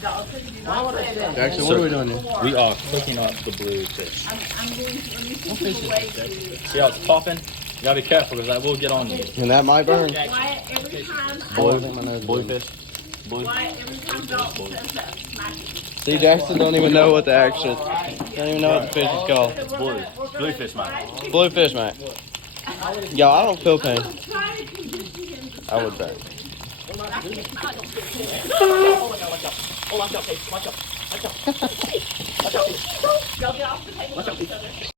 Jackson, what are we doing here? We are cooking up the blue fish. I'm going to, let me see the way to. See how it's popping? You gotta be careful because that will get on you. And that might burn. Why every time, Blue fish. Blue. why every time Dalton says that, smack it. See, Jackson don't even know what the action. Don't even know what the fish is called. Blue. Blue fish, mate. Bluefish, mate. Yo, I don't feel pain. I'm trying to condition him to I would burn. Y'all get off the table.